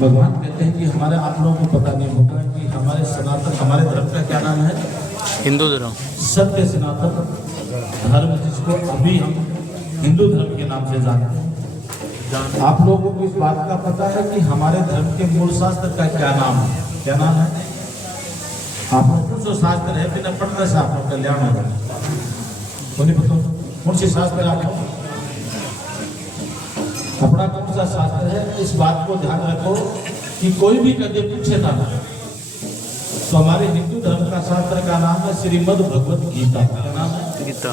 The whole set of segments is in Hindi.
भगवान कहते हैं कि हमारे आप लोगों को पता नहीं होगा कि हमारे सनातन हमारे धर्म का क्या नाम है? हिंदू धर्म। सत्य सनातन धर्म, जिसको अभी हम हिंदू धर्म के नाम से जानते हैं। आप लोगों को इस बात का पता है कि हमारे धर्म के मूल शास्त्र का क्या नाम है? क्या नाम है? आप लोग जो शास्त्र है बिना पढ़ने से आपका कल्याण होगा। कौन सी शास्त्र आपको अपना कौन सा शास्त्र है? इस बात को ध्यान रखो कि कोई भी कभी पूछे ना, तो हमारे हिंदू धर्म का शास्त्र का नाम है श्रीमद् भगवत गीता। क्या नाम है? गीता।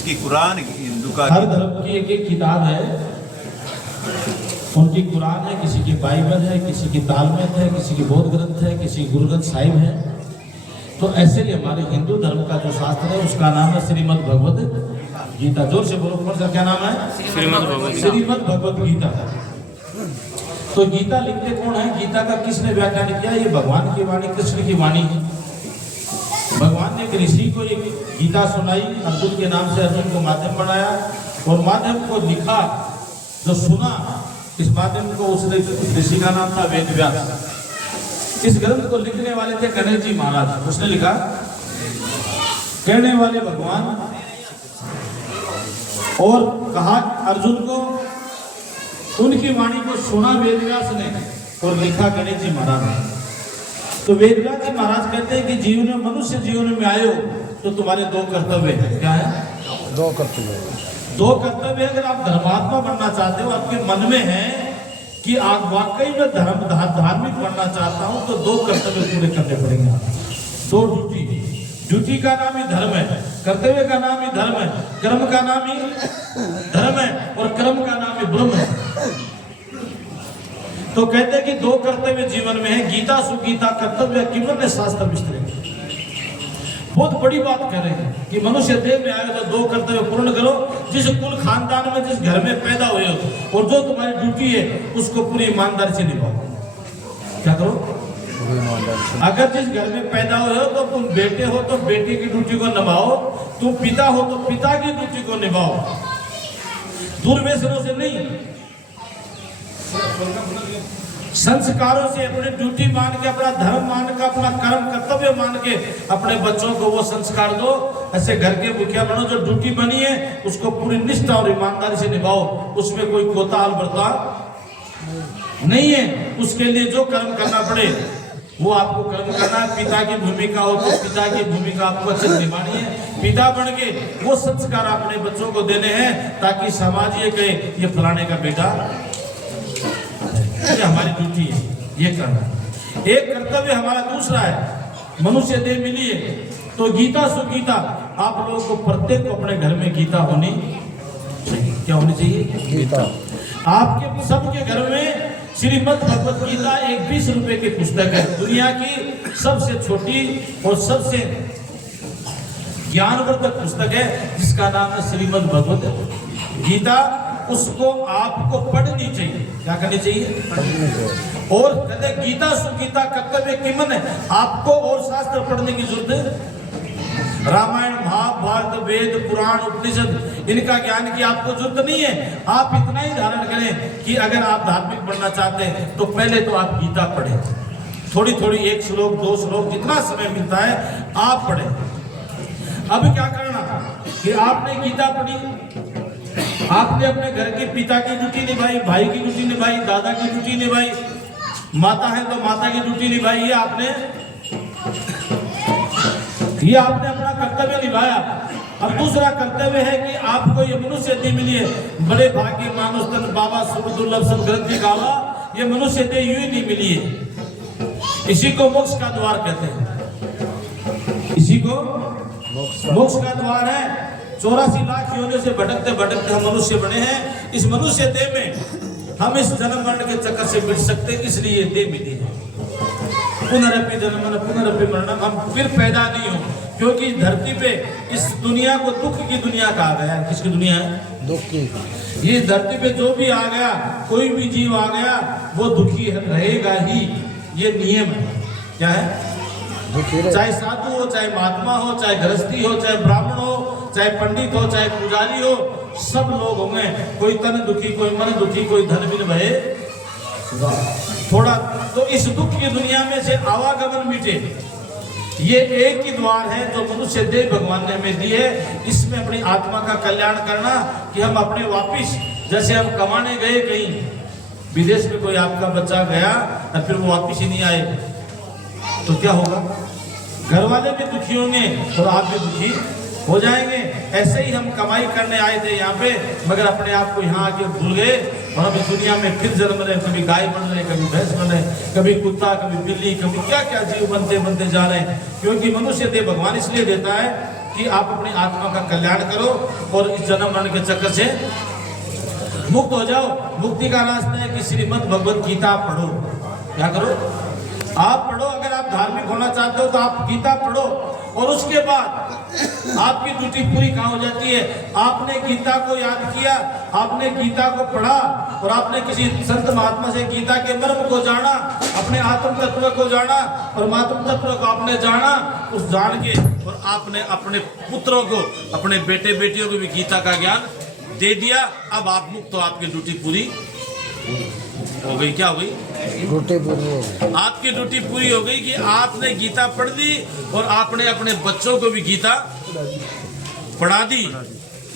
की कुरान हिंदू का हर धर्म की एक एक किताब है। उनकी कुरान है, किसी की बाइबल है, किसी की तालमेत है, किसी की बौद्ध ग्रंथ है, किसी की गुरु ग्रंथ साहिब है। तो ऐसे ही हमारे हिंदू धर्म का जो शास्त्र है उसका नाम है श्रीमद् भगवत गीता। जोर से बोलो, कौन सा क्या नाम है? श्रीमद् भगवत गीता। तो गीता लिखते कौन है? गीता का किसने व्याख्यान किया? ये भगवान की वाणी, कृष्ण की वाणी है। भगवान ने एक ऋषि को एक गीता सुनाई, अर्जुन के नाम से अर्जुन को माध्यम बनाया और माध्यम को लिखा, जो सुना इस माध्यम को, उसने ऋषि का नाम था वेद व्यास। इस ग्रंथ को लिखने वाले थे गणेश जी महाराज। उसने लिखा, कहने वाले भगवान, और कहा अर्जुन को, उनकी वाणी को सुना वेद व्यास ने और लिखा गणेश जी महाराज ने। तो वेद व्यास जी महाराज कहते हैं कि जीवन में, मनुष्य जीवन में आए हो तो तुम्हारे दो कर्तव्य हैं। क्या है? दो कर्तव्य। दो कर्तव्य। अगर आप धर्मात्मा बनना चाहते हो, आपके मन में है कि आप वाकई में धार्मिक बनना चाहता हूं, तो दो कर्तव्य पूरे करने पड़ेंगे। दो ड्यूटी। ड्यूटी का नाम ही धर्म है, कर्तव्य का नाम ही धर्म है, कर्म का नाम ही धर्म है और कर्म का नाम ही ब्रह्म है। तो कहते हैं कि दो कर्तव्य जीवन में है। गीता सुगीता कर्तव्य किमन ने शास्त्र विस्तृत। बहुत बड़ी बात कर रहे हैं कि मनुष्य देह में आए तो दो कर्तव्य पूर्ण करो। जिस कुल खानदान में, जिस घर में पैदा हुए हो, और जो तुम्हारी ड्यूटी है उसको पूरी ईमानदारी से निभाओ। क्या करो? अगर जिस घर में पैदा हुए हो तो तुम बेटे हो तो बेटे की ड्यूटी को निभाओ, तुम पिता हो तो पिता की ड्यूटी को निभाओ। दुर्व्यसनों से नहीं, संस्कारों से, अपनी ड्यूटी मान के, अपना धर्म मान के, अपना कर्म कर्तव्य मान के अपने बच्चों को वो संस्कार दो। ऐसे घर के मुखिया बनो, जो ड्यूटी बनी है उसको पूरी निष्ठा और ईमानदारी से निभाओ। उसमें कोई कोताल बर्ताव नहीं है। उसके लिए जो कर्म करना पड़े वो आपको कर्म करना है। पिता की भूमिका हो तो पिता की भूमिका आपको अच्छे से निभानी है। पिता बन के वो संस्कार अपने बच्चों को देने हैं ताकि समाज ये कहे ये फलाने का बेटा, ये हमारी ड्यूटी है, ये करना। एक कर्तव्य हमारा दूसरा है, मनुष्य देह मिली है तो गीता सुगीता आप लोगों को प्रत्येक को अपने घर में गीता होनी चाहिए। क्या होनी चाहिए? गीता। आपके सबके घर में श्रीमद् भगवत गीता एक 20 रुपए की पुस्तक है। दुनिया की सबसे छोटी और सबसे ज्ञानवर्धक पुस्तक है जिसका नाम है श्रीमद् भगवत गीता। उसको आपको पढ़नी चाहिए। क्या करनी चाहिए? और कहते गीता सुगीता कर्तव्य किमन है। आपको और शास्त्र पढ़ने की जरूरत है? रामायण महाभारत वेद पुराण उपनिषद इनका ज्ञान की आपको जरूरत नहीं है। आप इतना ही धारण करें कि अगर आप धार्मिक बनना चाहते हैं तो पहले तो आप गीता पढ़ें। थोड़ी थोड़ी, एक श्लोक, दो श्लोक, जितना समय मिलता है आप पढ़ें। अब क्या करना कि आपने गीता पढ़ी, आपने अपने घर के पिता की ड्यूटी निभाई, भाई की ड्यूटी निभाई, दादा की ड्यूटी निभाई, माता है तो माता की ड्यूटी निभाई। ये आपने अपना कर्तव्य निभाया। अब दूसरा कर्तव्य है कि आपको ये मनुष्य देह मिली है। बड़े भाग्य मानुष तन बाबा सुख दुर्लभ सब ग्रंथि गावा, ये मनुष्य देह यूं ही नहीं मिली है। इसी को मोक्ष का द्वार कहते हैं। इसी को मोक्ष का द्वार है। 84 लाख योनियों से भटकते भटकते हम मनुष्य बने हैं। इस मनुष्य देह में हम इस जन्म मरण के चक्कर से मिट सकते हैं, इसलिए देह मिली है। पुनरपि जन्मन पुनरपि मरणम, हम फिर पैदा नहीं हो, क्योंकि धरती पे इस दुनिया को दुख की दुनिया कहा गया है। किसकी दुनिया है? दुख की। ये धरती पे जो भी आ गया, कोई भी जीव आ गया, वो दुखी रहेगा ही। ये नियम है। क्या है? चाहे साधु हो, चाहे महात्मा हो, चाहे गृहस्थी हो, चाहे ब्राह्मण हो, चाहे पंडित हो, चाहे पुजारी हो, सब लोग होंगे। कोई तन दुखी, कोई मन दुखी, कोई धन बिन भये। थोड़ा तो इस दुख की दुनिया में से आवागमन मिटे, ये एक ही द्वार है जो मनुष्य देह भगवान ने हमें दी है। इसमें अपनी आत्मा का कल्याण करना कि हम अपने वापिस, जैसे हम कमाने गए कहीं विदेश में, कोई आपका बच्चा गया और फिर वो वापिस ही नहीं आए तो क्या होगा? घर वाले भी दुखी होंगे और आप भी दुखी हो जाएंगे। ऐसे ही हम कमाई करने आए थे यहाँ पे, मगर अपने आप को यहाँ आके भूल गए और हम इस दुनिया में फिर जन्म रहे, कभी गाय बन रहे, कभी भैंस बन रहे, कभी कुत्ता, कभी बिल्ली, कभी क्या क्या जीव बनते बनते जा रहे हैं। क्योंकि मनुष्य देह भगवान इसलिए देता है कि आप अपनी आत्मा का कल्याण करो और इस जन्म मरण के चक्कर से मुक्त हो जाओ। मुक्ति का रास्ता है कि श्रीमद् भगवत गीता पढ़ो। क्या करो? आप पढ़ो। अगर आप धार्मिक होना चाहते हो तो आप गीता पढ़ो और उसके बाद आपकी ड्यूटी पूरी कहाँ हो जाती है? आपने गीता को याद किया, आपने गीता को पढ़ा और आपने किसी संत महात्मा से गीता के मर्म को जाना, अपने आत्म तत्व को जाना, परमात्म तत्व को आपने जाना, उस जान के और आपने अपने पुत्रों को, अपने बेटे बेटियों को भी गीता का ज्ञान दे दिया। अब आप मुक्त हो, आपकी ड्यूटी पूरी हो गई। क्या हो गई? ड्यूटी पूरी हो गई। आपकी ड्यूटी पूरी हो गई कि आपने गीता पढ़ दी और आपने अपने बच्चों को भी गीता पढ़ा दी।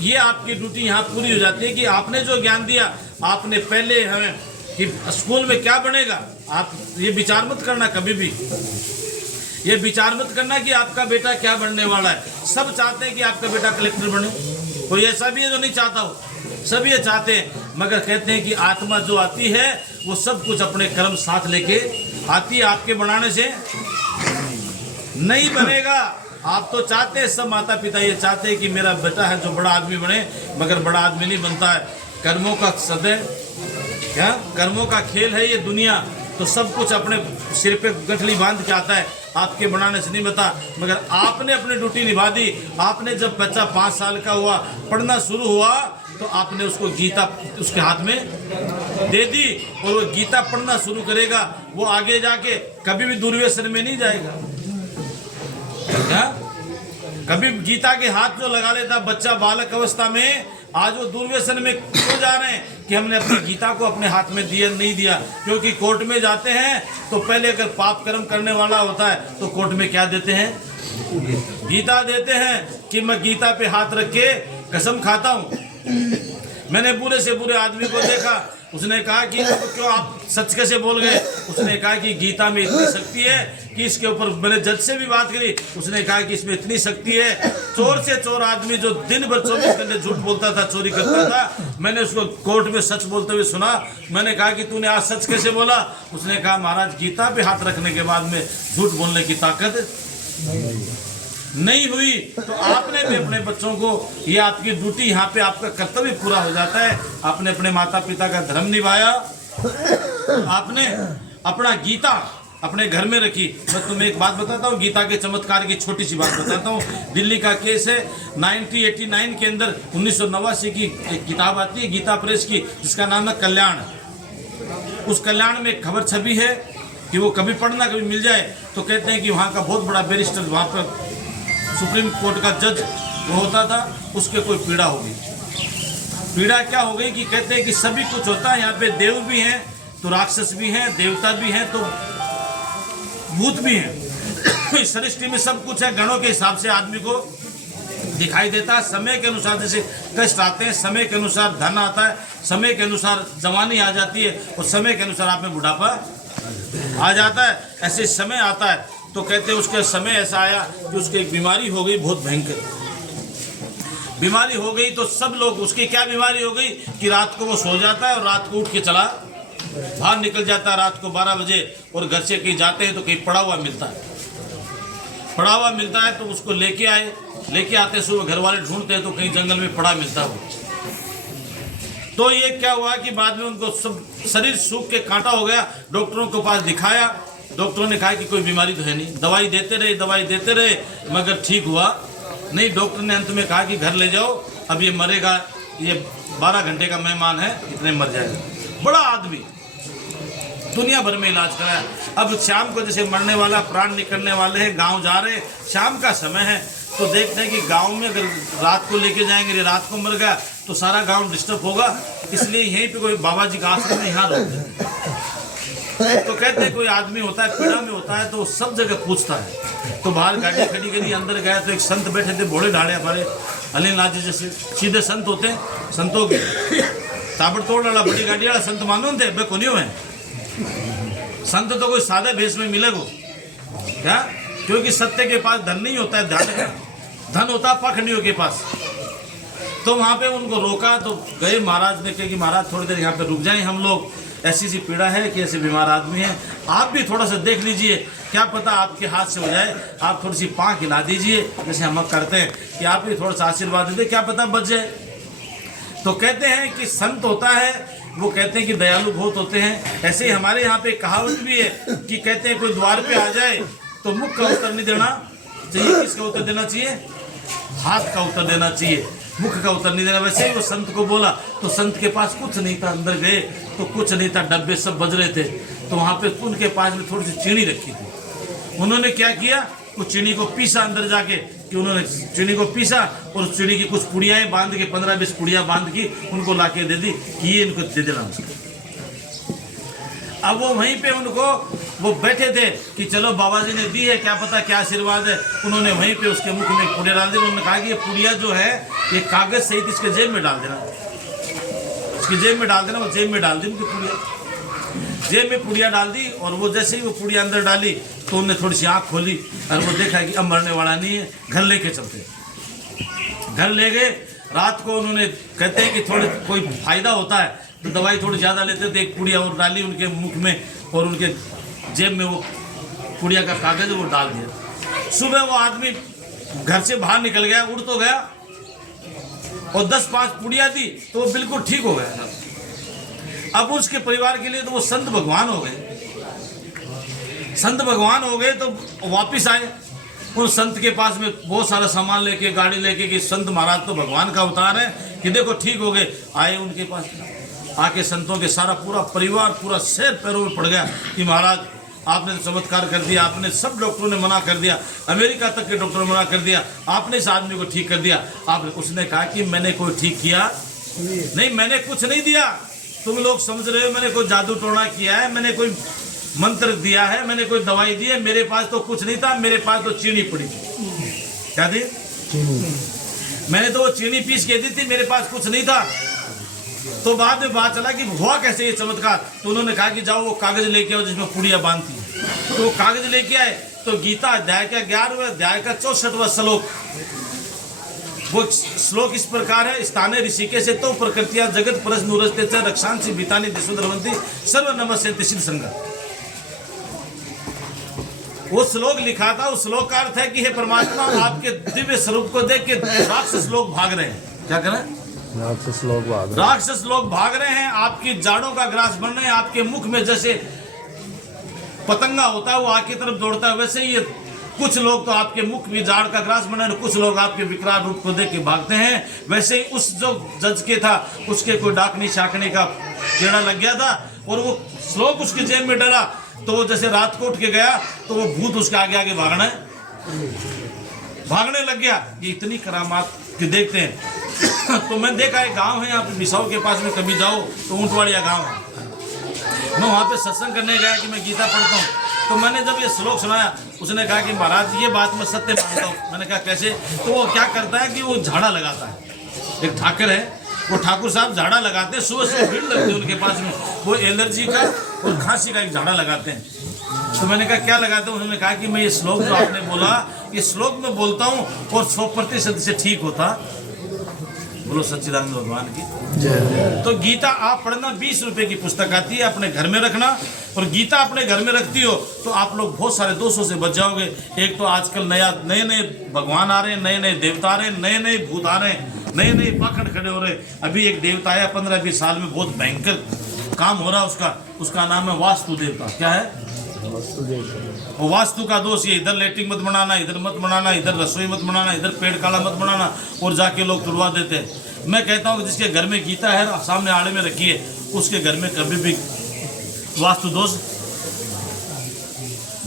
ये आपकी ड्यूटी यहाँ पूरी हो जाती है कि आपने जो ज्ञान दिया, आपने पहले हमें कि स्कूल में क्या बनेगा, आप ये विचार मत करना कभी भी। ये विचार मत करना कि आपका बेटा क्या बनने वाला है। सब चाहते हैं कि आपका बेटा कलेक्टर बने, कोई ऐसा भी है जो नहीं चाहता हो, सब ये चाहते हैं। मगर कहते हैं कि आत्मा जो आती है वो सब कुछ अपने कर्म साथ लेके आती है, आपके बनाने से नहीं बनेगा। आप तो चाहते हैं, सब माता पिता ये चाहते हैं कि मेरा बेटा है जो बड़ा आदमी बने, मगर बड़ा आदमी नहीं बनता है। कर्मों का सदैव क्या कर्मों का खेल है ये दुनिया। तो सब कुछ अपने सिर पे गठली बांध के आता है, आपके बनाने से नहीं बता। मगर आपने अपनी ड्यूटी निभा दी। आपने जब बच्चा 5 साल का हुआ, पढ़ना शुरू हुआ, तो आपने उसको गीता उसके हाथ में दे दी और वो गीता पढ़ना शुरू करेगा। वो आगे जाके कभी भी दुर्व्यसन में नहीं जाएगा। क्या? कभी गीता के हाथ जो लगा लेता बच्चा बालक अवस्था में, आज वो दुर्व्यसन में क्यों जा रहे हैं कि हमने अपनी गीता को अपने हाथ में दिया नहीं दिया। क्योंकि कोर्ट में जाते हैं तो पहले अगर पाप कर्म करने वाला होता है तो कोर्ट में क्या देते हैं? गीता देते हैं कि मैं गीता पे हाथ रख के कसम खाता हूँ। मैंने बुरे से बुरे आदमी को देखा, उसने कहा कि क्यों आप सच कैसे बोल गए? उसने कहा कि गीता में इतनी शक्ति है कि इसके ऊपर, मैंने जज से भी बात करी, उसने कहा कि इसमें इतनी शक्ति है। चोर से चोर आदमी जो दिन भर 24 घंटे झूठ बोलता था, चोरी करता था, मैंने उसको कोर्ट में सच बोलते हुए सुना। मैंने कहा कि तूने आज सच कैसे बोला? उसने कहा महाराज गीता पे हाथ रखने के बाद में झूठ बोलने की ताकत नहीं हुई। तो आपने भी अपने बच्चों को, ये आपकी ड्यूटी, यहाँ पे आपका कर्तव्य पूरा हो जाता है। आपने अपने माता पिता का धर्म निभाया, आपने अपना गीता अपने घर में रखी। मैं तुम्हें एक बात बताता हूँ, गीता के चमत्कार की छोटी सी बात बताता हूँ। दिल्ली का केस है 1989 के अंदर 1989 की एक किताब आती है गीता प्रेस की, जिसका नाम है कल्याण। उस कल्याण में एक खबर छपी है कि वो कभी पढ़ना, कभी मिल जाए। तो कहते हैं कि वहाँ का बहुत बड़ा बैरिस्टर, वहाँ पर सुप्रीम कोर्ट का जज वो होता था, उसके कोई पीड़ा हो गई। पीड़ा क्या हो गई कि कहते हैं कि सभी कुछ होता है, यहाँ पे देव भी हैं तो राक्षस भी हैं, देवता भी हैं तो भूत भी हैं। इस सृष्टि में सब कुछ है। गणों के हिसाब से आदमी को दिखाई देता है। समय के अनुसार जैसे कष्ट आते हैं, समय के अनुसार धन आता है, समय के अनुसार जवानी आ जाती है और समय के अनुसार आप में बुढ़ापा आ जाता है। ऐसे समय आता है। तो कहते हैं उसके समय ऐसा आया कि उसकी एक बीमारी हो गई, बहुत भयंकर बीमारी हो गई। तो सब लोग, उसकी क्या बीमारी हो गई कि रात को वो सो जाता है और रात को उठ के चला बाहर निकल जाता है रात को 12 बजे, और घर से कहीं जाते हैं तो कहीं पड़ा हुआ मिलता है। पड़ा हुआ मिलता है तो उसको लेके आए, लेके आते सुबह घर वाले ढूंढते हैं तो कहीं जंगल में पड़ा मिलता है। तो ये क्या हुआ कि बाद में उनको सब शरीर सूख के कांटा हो गया। डॉक्टरों के पास दिखाया, डॉक्टरों ने कहा कि कोई बीमारी तो है नहीं। दवाई देते रहे मगर ठीक हुआ नहीं। डॉक्टर ने अंत में कहा कि घर ले जाओ, अब ये मरेगा, ये 12 घंटे का मेहमान है, इतने मर जाएगा। बड़ा आदमी दुनिया भर में इलाज कराया। अब शाम को जैसे मरने वाला, प्राण निकलने वाले हैं, गांव जा रहे, शाम का समय है, तो देखते हैं कि गांव में अगर रात को लेके जाएंगे, रात को मर गया तो सारा गांव डिस्टर्ब होगा, इसलिए यहीं पे कोई बाबा जी का आश्रम है, यहाँ रोक दें। तो कहते हैं कोई आदमी होता है पीड़ा में होता है तो सब जगह पूछता है। तो बाहर गाड़ी खड़ी करी, अंदर गया तो एक संत बैठे थे, भोले ढाले हमारे अलीनाथ जी जैसे सीधे संत होते हैं। संतों के ताबड़तोड़ वाला बड़ी गाड़ी वाला संत मानो थे बे कोनियो है। संत तो कोई सादे भेष में मिलेगो क्या, क्योंकि सत्य के पास धन नहीं होता है, धन होता है पाखंडियों के पास। तो वहाँ पे उनको रोका तो गए, महाराज ने कहा कि महाराज थोड़ी देर यहाँ पे रुक जाएं, हम लोग ऐसी सी पीड़ा है कि ऐसे बीमार आदमी है, आप भी थोड़ा सा देख लीजिए, क्या पता आपके हाथ से हो जाए, आप थोड़ी सी पाँव हिला दीजिए जैसे हम करते हैं कि आप भी थोड़ा सा आशीर्वाद दे दे, क्या पता बच जाए। तो कहते हैं कि संत होता है वो कहते हैं कि दयालु बहुत होते हैं। ऐसे ही हमारे यहाँ पे कहावत भी है कि कहते हैं कोई द्वार पे आ जाए तो मुख का उत्तर नहीं देना चाहिए, किसका उत्तर देना चाहिए, हाथ का उत्तर देना चाहिए, मुख का उत्तर नहीं देना। वैसे ही वो संत को बोला तो संत के पास कुछ नहीं था, अंदर गए तो कुछ नहीं था, डब्बे सब बज रहे थे। तो वहाँ पे उनके पास में थोड़ी सी चीनी रखी थी, उन्होंने क्या किया, उस चीनी को पीसा अंदर जाके, कि उन्होंने चीनी को पीसा और उस चीनी की कुछ पुड़ियाँ बांध के 15-20 पुड़ियाँ बांध की उनको ला के दे दी कि ये इनको दे देना। अब वो वहीं पे उनको वो बैठे थे कि चलो बाबा जी ने दी है, क्या पता क्या आशीर्वाद है। उन्होंने वहीं पे उसके मुख में पुड़िया डाल दी। उन्होंने कहा कि ये पुड़िया जो है ये कागज सहित इसके जेब में डाल देना, इसकी जेब में डाल देना। वो जेब में डाल दी उनकी पुड़िया, जेब में पुड़िया डाल दी। और वो जैसे ही वो पुड़िया अंदर डाली तो उन्होंने थोड़ी सी आँख खोली और वो देखा कि अब मरने वाला नहीं है, घर लेके चलते। घर ले गए, रात को उन्होंने कहते हैं कि थोड़े कोई फायदा होता है तो दवाई थोड़ी ज़्यादा लेते थे, एक पुड़िया और डाली उनके मुख में और उनके जेब में वो पुड़िया का कागज वो डाल दिया। सुबह वो आदमी घर से बाहर निकल गया, उड़ तो गया और 10-5 पुड़िया दी तो वो बिल्कुल ठीक हो गया। अब उसके परिवार के लिए तो वो संत भगवान हो गए। संत भगवान हो गए तो वापिस आए उस संत के पास में बहुत सारा सामान लेके, गाड़ी लेके कि संत महाराज तो भगवान का अवतार है कि देखो ठीक हो गए। आए उनके पास आके संतों के सारा पूरा परिवार पूरा शहर पैरों में पड़ गया कि महाराज आपने तो चमत्कार कर दिया, आपने सब डॉक्टरों ने मना कर दिया, अमेरिका तक के डॉक्टरों ने मना कर दिया, आपने इस आदमी को ठीक कर दिया। आपने उसने कहा कि मैंने कोई ठीक किया नहीं, मैंने कुछ नहीं दिया, तुम लोग समझ रहे हो मैंने कोई जादू टोना किया है, मैंने कोई मंत्र दिया है, मैंने कोई दवाई दी है, मेरे पास तो कुछ नहीं था, मेरे पास तो चीनी पड़ी थी। क्या थी? मैंने तो वो चीनी पीस के दी थी, मेरे पास कुछ नहीं था। तो बाद में बात चला कि हुआ कैसे ये चमत्कार। तो उन्होंने कहा कि जाओ वो कागज लेके आओ जिसमें पुड़िया बांधती है। तो वो कागज लेके आए तो गीता अध्याय का 11वें अध्याय का 64वां श्लोक, वो श्लोक इस प्रकार है, स्थाने ऋषिकेश से तो प्रकृतिया जगत परस नूरस्ते च रक्षांसी बीतानी दिशुद्रवंती सर्व नमस्ते शिव संग। वो श्लोक लिखा था, उस श्लोक का अर्थ है कि हे परमात्मा आपके दिव्य स्वरूप को देख के राक्षस लोग भाग रहे हैं। क्या करें? राक्षस लोग भाग रहे हैं। राक्षस लोग भाग रहे हैं, आपकी जाड़ों का ग्रास बन रहे हैं। आपके मुख में जैसे पतंगा होता है वो आग की तरफ दौड़ता है, वैसे ही कुछ लोग तो आपके मुख में जाड़ का ग्रास बने हैं, कुछ लोग आपके विकराल रूप को देख के भागते हैं। वैसे ही उस जो जज के था उसके कोई डाकनी शाकनी का कीड़ा लग गया था और वो श्लोक उसके जेब में डला तो वो जैसे रात को उठ के गया तो वो भूत उसके आगे आगे भागने लग गया। ये इतनी करामात कि देखते हैं। तो मैं देखा एक गांव है यहाँ पे बिसाऊ के पास में, कभी जाओ तो ऊंटवाड़िया गांव है। मैं वहाँ पे सत्संग करने गया कि मैं गीता पढ़ता हूँ, तो मैंने जब ये श्लोक सुनाया उसने कहा कि महाराज ये बात मैं सत्य मानता हूँ। मैंने कहा कैसे? तो वो क्या करता है कि वो झाड़ा लगाता है, एक ठाकुर है वो ठाकुर साहब झाड़ा लगाते हैं, सुबह से भीड़ लगती है उनके पास में, वो एलर्जी का और खांसी का एक झाड़ा लगाते हैं। तो मैंने कहा क्या लगाते हैं? उन्होंने कहा कि मैं ये श्लोक जो आपने बोला ये श्लोक में बोलता हूँ और 100% से ठीक होता। बोलो सच्चिदानंद भगवान की। तो गीता आप पढ़ना, 20 रुपए की पुस्तक आती है, अपने घर में रखना। और गीता अपने घर में रखती हो तो आप लोग बहुत सारे दोषों से बच जाओगे। एक तो आजकल नए नए भगवान आ रहे हैं, नए नए देवता आ रहे हैं, नए नए भूत आ रहे हैं, नए नए पाखंड खड़े हो रहे हैं। अभी एक देवता आया 15-20 साल में, बहुत भयंकर काम हो रहा है उसका नाम है वास्तु देवता। क्या है? वो वास्तु का दोष ये, इधर लेटिंग मत बनाना, इधर मत बनाना, इधर रसोई मत बनाना, इधर पेड़ काला मत बनाना, और जाके लोग तुड़वा देते हैं। मैं कहता हूँ कि जिसके घर में गीता है सामने आड़े में रखिए, उसके घर में कभी भी वास्तु दोष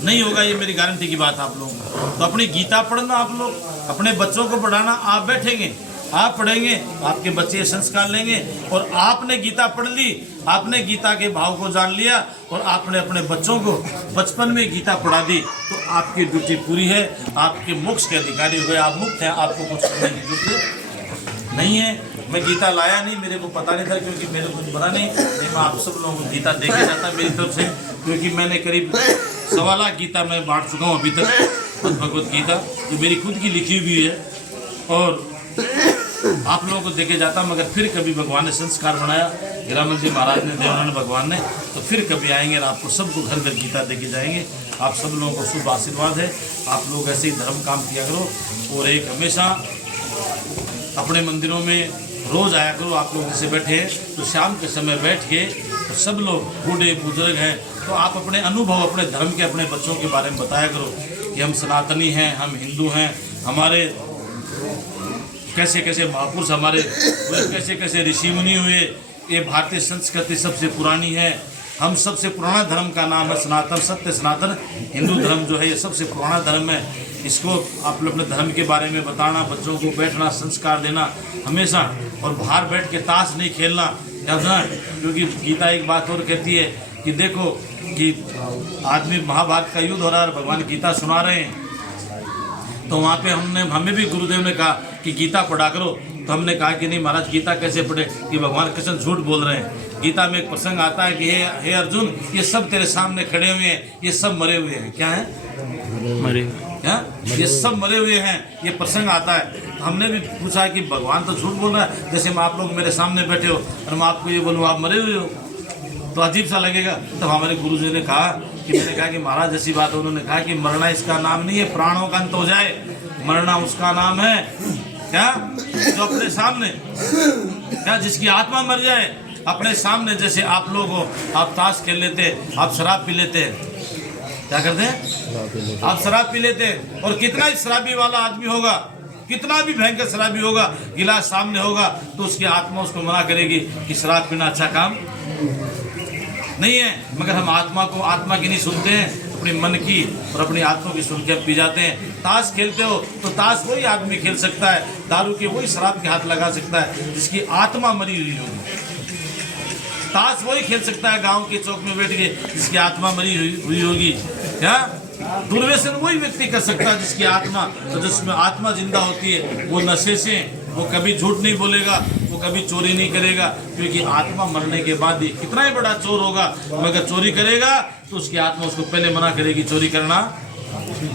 नहीं होगा, ये मेरी गारंटी की बात आप लोगों को। तो अपनी गीता पढ़ना, आप लोग अपने बच्चों को पढ़ाना। आप बैठेंगे आप पढ़ेंगे आपके बच्चे ये संस्कार लेंगे, और आपने गीता पढ़ ली, आपने गीता के भाव को जान लिया और आपने अपने बच्चों को बचपन में गीता पढ़ा दी, तो आपकी ड्यूटी पूरी है, आपके मोक्ष के अधिकारी हो गए, आप मुक्त हैं, आपको कुछ करने की जरूरत नहीं है। मैं गीता लाया नहीं, मेरे को पता नहीं था, क्योंकि मेरे को कुछ बना नहीं मैं आप सब लोगों को गीता दे के जाता मेरी तरफ से, क्योंकि मैंने करीब 1.25 लाख गीता मैं बांट चुका हूँ अभी तक, भगवत गीता जो मेरी खुद की लिखी हुई है, और आप लोगों को देके जाता, मगर फिर कभी भगवान ने संस्कार बनाया, हीरामल जी महाराज ने, देवानंद भगवान ने, तो फिर कभी आएंगे और आपको सबको घर घर गीता देके जाएंगे। आप सब लोगों को शुभ आशीर्वाद है, आप लोग ऐसे ही धर्म काम किया करो, और एक हमेशा अपने मंदिरों में रोज़ आया करो। आप लोग जैसे बैठे हैं तो शाम के समय बैठ के तो सब लोग बूढ़े बुजुर्ग हैं, तो आप अपने अनुभव अपने धर्म के अपने बच्चों के बारे में बताया करो कि हम सनातनी हैं, हम हिंदू हैं, हमारे कैसे कैसे महापुरुष हमारे हुए, कैसे कैसे ऋषि मुनि हुए, ये भारतीय संस्कृति सबसे पुरानी है, हम सबसे पुराना धर्म का नाम है सनातन, सत्य सनातन हिंदू धर्म जो है ये सबसे पुराना धर्म है। इसको आप लोग अपने धर्म के बारे में बताना, बच्चों को बैठना, संस्कार देना हमेशा, और बाहर बैठ के ताश नहीं खेलना, क्योंकि गीता एक बात और कहती है कि देखो कि आदमी महाभारत का युद्ध हो रहा है, भगवान गीता सुना रहे हैं, तो वहाँ पे हमें भी गुरुदेव ने कहा कि गीता पढ़ा करो, तो हमने कहा कि नहीं महाराज गीता कैसे पढ़े, कि भगवान कृष्ण झूठ बोल रहे हैं। गीता में एक प्रसंग आता है कि हे अर्जुन, ये सब तेरे सामने खड़े हुए हैं, ये सब मरे हुए हैं। क्या है? मरे हुए, ये सब मरे हुए हैं, ये प्रसंग आता है। तो हमने भी पूछा कि भगवान तो झूठ बोल रहा है, जैसे मैं आप लोग मेरे सामने बैठे हो और मैं आपको ये बोलूँ आप मरे हुए हो, तो अजीब सा लगेगा। तो हमारे गुरु जी ने कहा कि मैंने कहा कि महाराज ऐसी बात, उन्होंने कहा कि मरना इसका नाम नहीं है, प्राणों का अंत हो जाए, मरना उसका नाम है क्या, जो अपने सामने, क्या जिसकी आत्मा मर जाए अपने सामने। जैसे आप लोग हो, आप ताश खेल लेते, आप शराब पी लेते, क्या करते हैं? आप शराब पी लेते, और कितना ही शराबी वाला आदमी होगा, कितना भी भयंकर शराबी होगा, गिलास सामने होगा तो उसकी आत्मा उसको मना करेगी कि शराब पीना अच्छा काम नहीं है। मगर हम आत्मा की नहीं सुनते हैं, अपने मन की और अपनी आत्मा की सुन के पी जाते हैं। ताश खेलते हो तो ताश वही आदमी खेल सकता है, दारू के वही शराब के हाथ लगा सकता है जिसकी आत्मा मरी हुई होगी। ताश वही खेल सकता है गांव के चौक में बैठ के जिसकी आत्मा मरी हुई होगी। क्या दुर्व्यसन वही व्यक्ति कर सकता है जिसकी आत्मा, तो जिसमें आत्मा जिंदा होती है, वो नशे से, वो कभी झूठ नहीं बोलेगा, वो कभी चोरी नहीं करेगा, क्योंकि आत्मा मरने के बाद ही कितना ही बड़ा चोर होगा, मगर चोरी करेगा तो उसकी आत्मा उसको पहले मना करेगी, चोरी करना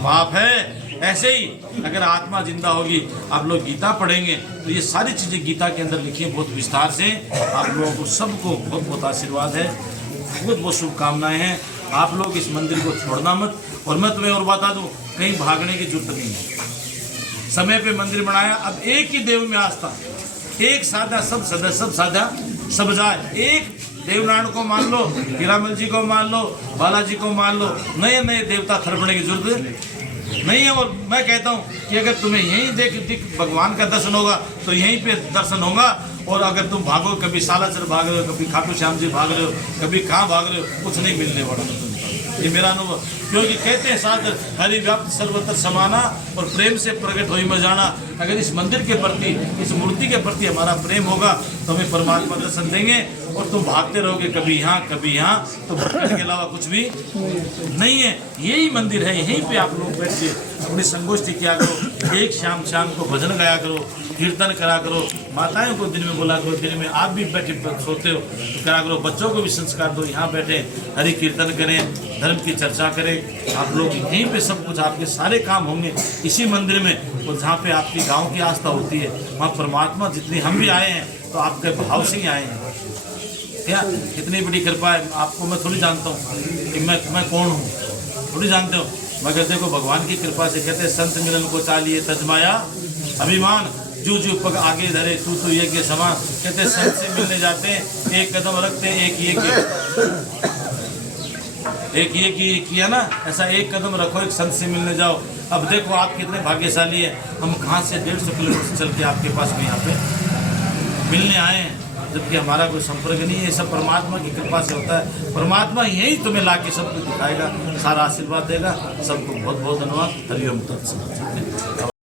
पाप है। ऐसे ही अगर आत्मा जिंदा होगी, आप लोग गीता पढ़ेंगे तो ये सारी चीज़ें गीता के अंदर लिखी हैं बहुत विस्तार से। आप लोगों को सबको बहुत बहुत आशीर्वाद है, बहुत बहुत शुभकामनाएं हैं। आप लोग इस मंदिर को छोड़ना मत। और मैं तुम्हें और बता दूं, कहीं भागने की जरूरत नहीं है। समय पे मंदिर बनाया, अब एक ही देव में आस्था, एक साधा सब सदा, सब साधा सब जाए। एक देवनारायण को मान लो, हीरामल जी को मान लो, बालाजी को मान लो, नए नए देवता थरपड़ने की जरूरत नहीं है। और मैं कहता हूँ कि अगर तुम्हें यहीं देख भगवान का दर्शन होगा तो यहीं पे दर्शन होगा। और अगर तुम भागो, कभी सालासर भाग रहे हो, कभी खाटू श्याम जी भाग रहे हो, कभी कहाँ भाग रहे हो, कुछ नहीं मिलने वाला। ये मेरा अनुभव, क्योंकि कहते हैं साथ हरि व्याप्त सर्वत्र समाना और प्रेम से प्रकट होई में जाना। अगर इस मंदिर के प्रति, इस मूर्ति के प्रति हमारा प्रेम होगा तो हमें परमात्मा दर्शन देंगे। और तुम भागते रहोगे कभी यहाँ कभी यहाँ, तो भटकने के अलावा कुछ भी नहीं है। यही मंदिर है, यहीं पे आप लोग बैठ के अपनी संगोष्ठी किया करो, एक शाम को भजन गाया करो, कीर्तन करा करो, माताओं को दिन में बोला करो, दिन में आप भी बैठे सोते हो तो करा करो, बच्चों को भी संस्कार दो, यहाँ बैठे हरि कीर्तन करें, धर्म की चर्चा करें। आप लोग यहीं पे सब कुछ, आपके सारे काम होंगे इसी मंदिर में। और जहाँ पे आपकी गाँव की आस्था होती है, वहाँ परमात्मा, जितनी हम भी आए हैं तो आपके भाव से ही आए हैं। क्या कितनी बड़ी कृपा है। आपको मैं थोड़ी जानता हूँ कि मैं कौन हूँ, थोड़ी जानते हो, मगर देखो भगवान की कृपा से कहते हैं संत मिलन को चालिए तजमाया अभिमान, जू पग आगे धरे तू ये के समान। कहते हैं संत से मिलने जाते हैं, एक कदम रखते हैं, एक ये किया ना, ऐसा एक कदम रखो, एक संत से मिलने जाओ। अब देखो आप कितने भाग्यशाली हैं, हम कहाँ से 150 किलोमीटर चल के आपके पास में यहाँ पे मिलने आए हैं, जबकि हमारा कोई संपर्क नहीं है। ये सब परमात्मा की कृपा से होता है। परमात्मा यही तुम्हें लाके सबको दिखाएगा, सारा आशीर्वाद देगा। सबको बहुत बहुत धन्यवाद। हरिओम तत्सत।